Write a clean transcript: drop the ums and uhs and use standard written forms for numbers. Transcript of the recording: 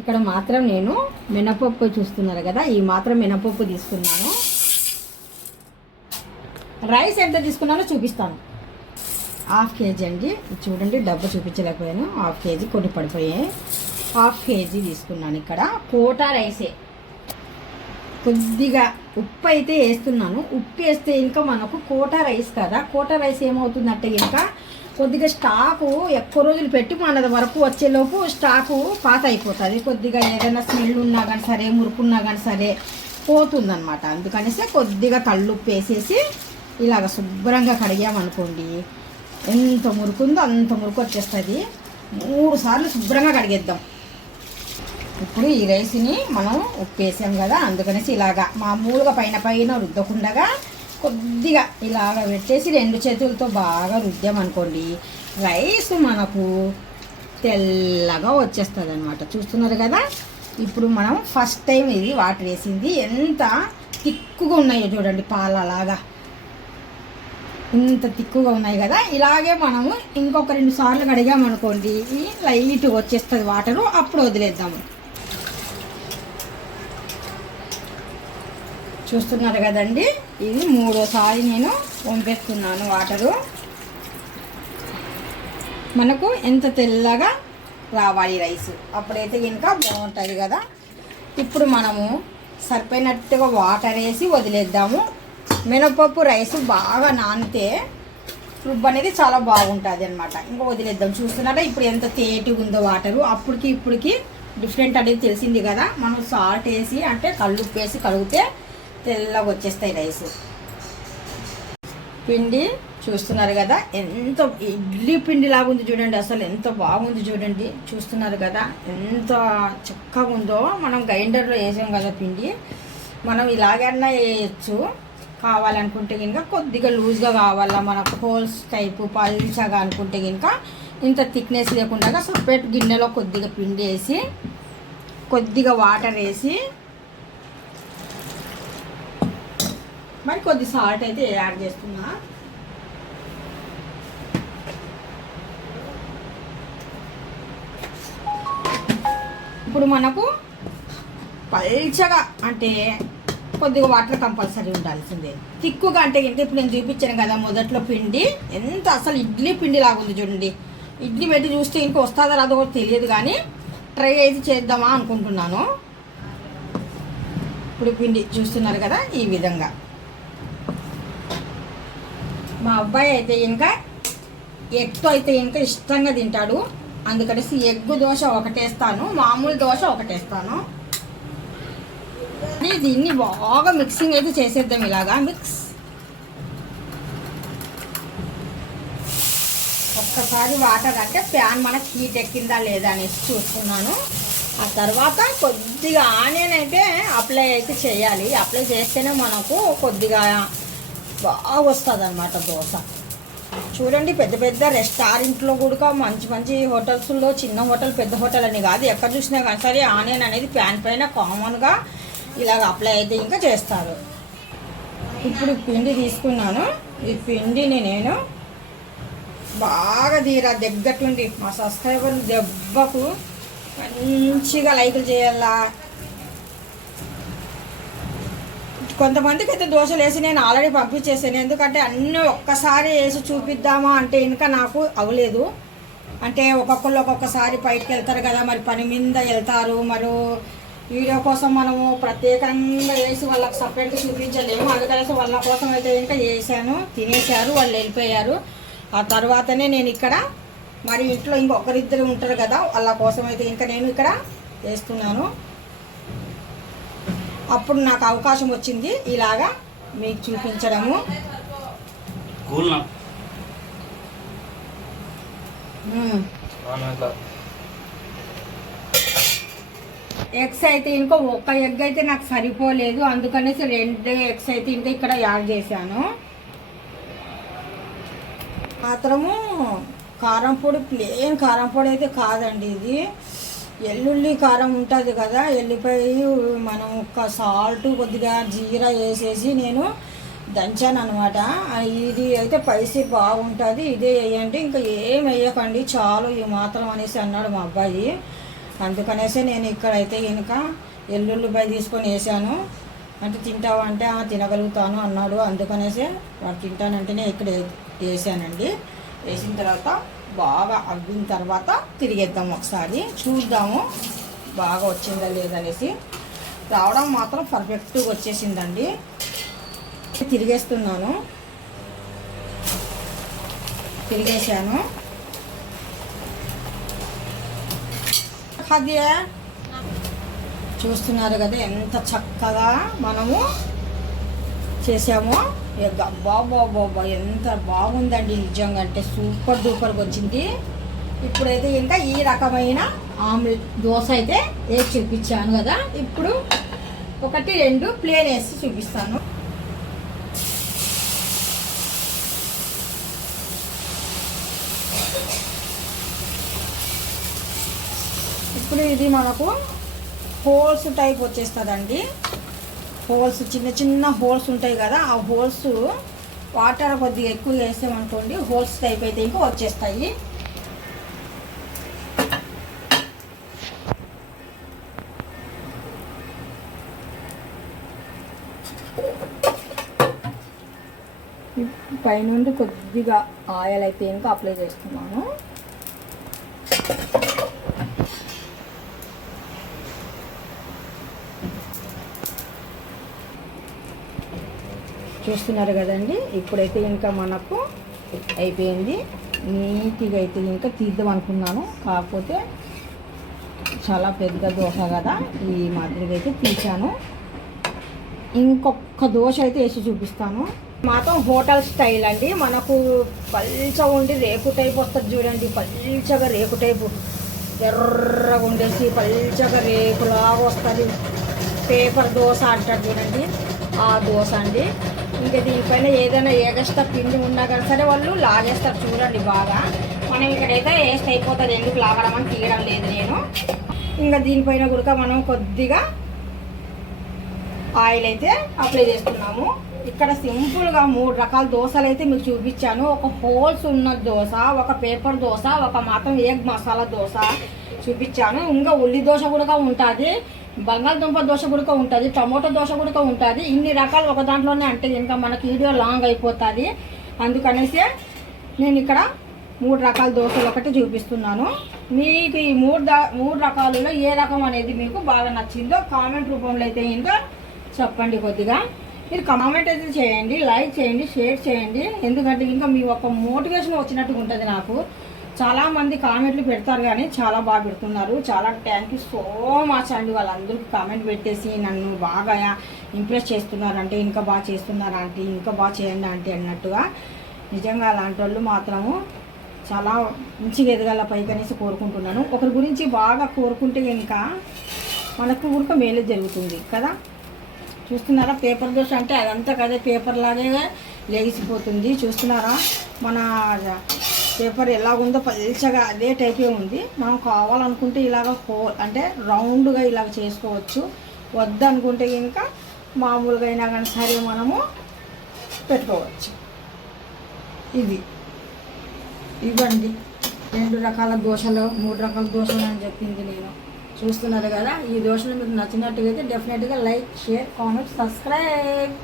ఇక్కడ మాత్రం నేను మినపప్పు చూస్తున్నారు కదా, ఈ మాత్రం మినపప్పు తీసుకున్నాను. రైస్ ఎంత తీసుకున్నానో చూపిస్తాను. 1/2 కేజీ అండి. చూడండి, డబ్బు చూపించలేకపోయాను. 1/2 కేజీ కొన్ని పడిపోయాయి. 1/2 కేజీ తీసుకున్నాను. ఇక్కడ కోటా రైసే. కొద్దిగా ఉప్పు అయితే వేస్తున్నాను. ఉప్పు వేస్తే ఇంకా మనకు కోటా రైస్ కదా, కోటా రైస్ ఏమవుతుందంటే ఇంకా కొద్దిగా స్టాకు ఎక్కువ రోజులు పెట్టి మన వరకు వచ్చేలోపు స్టాకు పాత అయిపోతుంది. కొద్దిగా ఏదైనా స్మెల్ ఉన్నా కానీ సరే, మురుకున్నా కానీ సరే పోతుందన్నమాట. అందుకనేసి కొద్దిగా కళ్ళుప్పు వేసేసి ఇలాగ శుభ్రంగా కడిగామనుకోండి, ఎంత మురుకుందో అంత మురుకు వచ్చేస్తుంది. 3 సార్లు శుభ్రంగా కడిగేద్దాం. ఇప్పుడు ఈ రైస్ని మనం ఉప్పు వేసాం కదా, అందుకనేసి ఇలాగా మామూలుగా పైన రుద్దకుండగా కొద్దిగా ఇలాగ పెట్టేసి 2 చేతులతో బాగా రుద్దామనుకోండి, రైస్ మనకు తెల్లగా వచ్చేస్తుంది అనమాట. చూస్తున్నారు కదా. ఇప్పుడు మనం ఫస్ట్ టైం ఇది వాటర్ వేసింది, ఎంత తిక్కుగా ఉన్నాయో చూడండి, పాలలాగా ఇంత తిక్కుగా ఉన్నాయి కదా. ఇలాగే మనము ఇంకొక 2 సార్లు కడిగామనుకోండి, లైట్ వచ్చేస్తుంది వాటరు. అప్పుడు వదిలేద్దాము. చూస్తున్నారు కదండి, ఇది 3వసారి నేను వంపేస్తున్నాను వాటరు. మనకు ఎంత తెల్లగా రావాలి రైస్, అప్పుడైతే ఇంకా బాగుంటుంది కదా. ఇప్పుడు మనము సరిపోయినట్టుగా వాటర్ వేసి వదిలేద్దాము. మినపప్పు రైస్ బాగా నానితే రుబ్బు అనేది చాలా బాగుంటుంది అనమాట. ఇంకా వదిలేద్దాం. చూస్తున్నారా ఇప్పుడు ఎంత తేటిగా ఉందో వాటరు. అప్పటికి ఇప్పటికి డిఫరెంట్ అనేది తెలిసింది కదా. మనం సాల్ట్ వేసి అంటే కళ్ళుప్పు వేసి కడిగితే తెల్లగా వచ్చేస్తాయి రైస్. పిండి చూస్తున్నారు కదా, ఎంత ఇడ్లీ పిండి లాగా ఉంది చూడండి, అసలు ఎంత బాగుంది చూడండి. చూస్తున్నారు కదా ఎంత చక్కగా ఉందో. మనం గ్రైండర్లో వేసాం కదా పిండి, మనం ఇలాగన్నా వేయచ్చు. కావాలనుకుంటే కనుక కొద్దిగా లూజ్గా కావాలా, మనకు హోల్స్ టైపు పల్చగా అనుకుంటే కనుక ఇంత థిక్నెస్ లేకుండా సపరేట్ గిన్నెలో కొద్దిగా పిండి వేసి కొద్దిగా వాటర్ వేసి మరి కొద్ది సాల్ట్ అయితే యాడ్ చేస్తున్నా. ఇప్పుడు మనకు పల్చగా అంటే కొద్దిగా వాటర్ కంపల్సరీ ఉండాల్సిందే. తిక్కుగా అంటే ఇంత ఇప్పుడు నేను చూపించాను కదా మొదట్లో పిండి, ఎంత అసలు ఇడ్లీ పిండి లాగుంది చూడండి. ఇడ్లీ పెట్టి చూస్తే ఇంకా వస్తుందో రాదో కూడా తెలియదు, కానీ ట్రై అయితే చేద్దామా అనుకుంటున్నాను. ఇప్పుడు పిండి చూస్తున్నారు కదా ఈ విధంగా. మా అబ్బాయి అయితే ఇంకా ఎగ్తో అయితే ఇంకా ఇష్టంగా తింటాడు, అందుకనేసి ఎగ్గు దోశ ఒకటేస్తాను, మామూలు దోశ ఒకటేస్తాను. దీన్ని బాగా మిక్సింగ్ అయితే చేసేద్దాం. ఇలాగా మిక్స్ ఒక్కసారి వాటర్ అంటే ప్యాన్ మనకు హీట్ ఎక్కిందా లేదా అనేసి చూస్తున్నాను. ఆ తర్వాత కొద్దిగా ఆనియన్ అయితే అప్లై అయితే చేయాలి. అప్లై చేస్తేనే మనకు కొద్దిగా బాగా వస్తుంది అన్నమాట దోశ. చూడండి, పెద్ద పెద్ద రెస్టారెంట్లో కూడా మంచి మంచి హోటల్స్లో, చిన్న హోటల్ పెద్ద హోటల్ అని కాదు, ఎక్కడ చూసినా కానీ సరే ఆనియన్ అనేది ప్యాన్ పైన కామన్గా ఇలాగ అప్లై అయితే ఇంకా చేస్తారు. ఇప్పుడు పిండి తీసుకున్నాను. ఈ పిండిని నేను బాగా దగ్గరటుండి మా సబ్స్క్రైబర్ దెబ్బకు మంచిగా లైకులు చేయాలా. కొంతమందికి అయితే దోశలు వేసి నేను ఆల్రెడీ పంపించేసాను, ఎందుకంటే అన్నీ ఒక్కసారి వేసి చూపిద్దామా అంటే ఇంకా నాకు అవ్వలేదు. అంటే ఒక్కొక్కసారి బయటకు వెళ్తారు కదా, మరి పని మీద వెళ్తారు, మరి వీడియో కోసం మనము ప్రత్యేకంగా వేసి వాళ్ళకి సపరేట్గా చూపించలేము. అందుకనేసి వాళ్ళ కోసం అయితే ఇంకా వేసాను, తినేశారు, వాళ్ళు వెళ్ళిపోయారు. ఆ తర్వాతనే నేను ఇక్కడ మరి ఇంట్లో ఇంకొకరిద్దరు ఉంటారు కదా, వాళ్ళ కోసం అయితే ఇంకా నేను ఇక్కడ వేస్తున్నాను. అప్పుడు నాకు అవకాశం వచ్చింది ఇలాగా మీకు చూపించడము. ఎగ్స్ అయితే ఇంకో ఒక్క ఎగ్ అయితే నాకు సరిపోలేదు, అందుకనేసి 2 ఎగ్స్ అయితే ఇంకా ఇక్కడ యాడ్ చేశాను. మాత్రము కారం పొడి, ప్లెయిన్ కారం పొడి అయితే కాదండి, ఇది ఎల్లుల్లి కారం ఉంటుంది కదా, ఎల్లిపాయ మనం ఒక సాల్ట్ కొద్దిగా జీరా వేసేసి నేను దంచాను అనమాట. ఇది అయితే పైసీ బాగుంటుంది, ఇదే వేయండి, ఇంకా ఏం వేయకండి చాలు ఈ మాత్రం అనేసి అన్నాడు మా అబ్బాయి. అందుకనేసి నేను ఇక్కడైతే ఇంకా ఎల్లుల్లిపాయ తీసుకొని వేసాను. అంటే తింటావా అంటే తినగలుగుతాను అన్నాడు. అందుకనేసి వాడు తింటానంటేనే ఇక్కడ వేసానండి. వేసిన తర్వాత బాగా అగ్గిన తర్వాత తిరిగేద్దాం, ఒకసారి చూద్దాము బాగా వచ్చిందా లేదనేసి. రావడం మాత్రం పర్ఫెక్ట్గా వచ్చేసిందండి. తిరిగేస్తున్నాను, తిరిగేసాను. అది చూస్తున్నారు కదా ఎంత చక్కగా మనము చేసామో. బాబా ఎంత బాగుందండి నిజంగా, అంటే సూపర్ డూపర్గా వచ్చింది. ఇప్పుడైతే ఇంకా ఈ రకమైన ఆమ్లెట్ దోశ అయితే వేసి చూపించాను కదా, ఇప్పుడు 1 2 ప్లేన్ వేసి చూపిస్తాను. ఇప్పుడు ఇది మనకు హోల్స్ టైప్ వచ్చేస్తుందండి. హోల్స్ చిన్న చిన్న హోల్స్ ఉంటాయి కదా, ఆ హోల్స్ వాటర్ కొద్దిగా ఎక్కువ వేసామనుకోండి హోల్స్ టైప్ అయితే ఇంకా వచ్చేస్తాయి. పైనుండి కొద్దిగా ఆయిల్ అయితే ఇంకా అప్లై చేస్తున్నాను. చూస్తున్నారు కదండి, ఇప్పుడైతే ఇంకా మనకు అయిపోయింది. నీట్గా అయితే ఇంకా తీద్దాం అనుకున్నాను, కాకపోతే చాలా పెద్ద దోశ కదా, ఈ మాదిరిగా అయితే తీసాను. ఇంకొక దోశ అయితే వేసి చూపిస్తాను. మాత్రం హోటల్ స్టైల్ అండి. మనకు పల్చగా ఉండి రేకు టైప్ వస్తుంది చూడండి, పల్చగా రేకు టైపు ఎర్రగా ఉండేసి పల్చగా రేకులాగా వస్తుంది. పేపర్ దోశ అంటారు చూడండి, ఆ దోశ అండి. ఇంకా దీనిపైన ఏదైనా ఎగస్ట్రా పిండి ఉన్నా కానీ సరే వాళ్ళు లాగేస్తారు చూడండి బాగా. మనం ఇక్కడైతే వేస్ట్ అయిపోతుంది, ఎందుకు లాగడం అని తీయడం లేదు నేను. ఇంకా దీనిపైన కూడా మనం కొద్దిగా ఆయిల్ అయితే అప్లై చేస్తున్నాము. ఇక్కడ సింపుల్గా 3 రకాల దోశలు అయితే మీకు చూపించాను. ఒక హోల్స్ ఉన్న దోశ, ఒక పేపర్ దోశ, ఒక మాత్రం ఎగ్ మసాలా దోశ చూపించాను. ఇంకా ఉల్లి దోశ కూడా ఉంటుంది, బంగాళదుంప దోశ కూడా ఉంటుంది, టమోటా దోశ కూడా ఉంటుంది. ఇన్ని రకాలు ఒక దాంట్లోనే అంటే ఇంకా మనకి వీడియో లాంగ్ అయిపోతుంది. అందుకనేసి నేను ఇక్కడ 3 రకాల దోశలు ఒకటి చూపిస్తున్నాను. మీకు ఈ 3 రకాలలో ఏ రకం అనేది మీకు బాగా నచ్చిందో కామెంట్ రూపంలో అయితే ఇంకా చెప్పండి. కొద్దిగా మీరు కామెంట్ అయితే చేయండి, లైక్ చేయండి, షేర్ చేయండి. ఎందుకంటే ఇంకా మీ ఒక మోటివేషన్ వచ్చినట్టుగా ఉంటుంది నాకు. చాలామంది కామెంట్లు పెడతారు కానీ చాలా బాగా పెడుతున్నారు. చాలా థ్యాంక్ యూ సో మచ్ అండి. వాళ్ళందరికీ కామెంట్ పెట్టేసి నన్ను బాగా ఇంప్రెస్ చేస్తున్నారంటే, ఇంకా బాగా చేస్తున్నారు ఆంటీ, ఇంకా బాగా చేయండి ఆంటీ అన్నట్టుగా. నిజంగా అలాంటి వాళ్ళు మాత్రము చాలా మంచిగా ఎదగాల పైకనేసి కోరుకుంటున్నాను. ఒకరి గురించి బాగా కోరుకుంటే ఇంకా మనకు కూడా మేలు జరుగుతుంది కదా. చూస్తున్నారా, పేపర్ దోశ అంటే అదంతా కదే పేపర్ లాగే లేగిసిపోతుంది. చూస్తున్నారా, మన పేపర్ ఎలాగుందో పల్చగా అదే టైపే ఉంది. మనం కావాలనుకుంటే ఇలాగ అంటే రౌండ్గా ఇలాగ చేసుకోవచ్చు. వద్దనుకుంటే ఇంకా మామూలుగా అయినా కానీ సరే మనము పెట్టుకోవచ్చు. ఇవ్వండి 2 రకాల దోశలు, 3 రకాల దోశలు అని చెప్పింది నేను. చూస్తున్నారు కదా, ఈ దోశలు మీకు నచ్చినట్టుగా అయితే డెఫినెట్గా లైక్, షేర్, కామెంట్, సబ్స్క్రైబ్.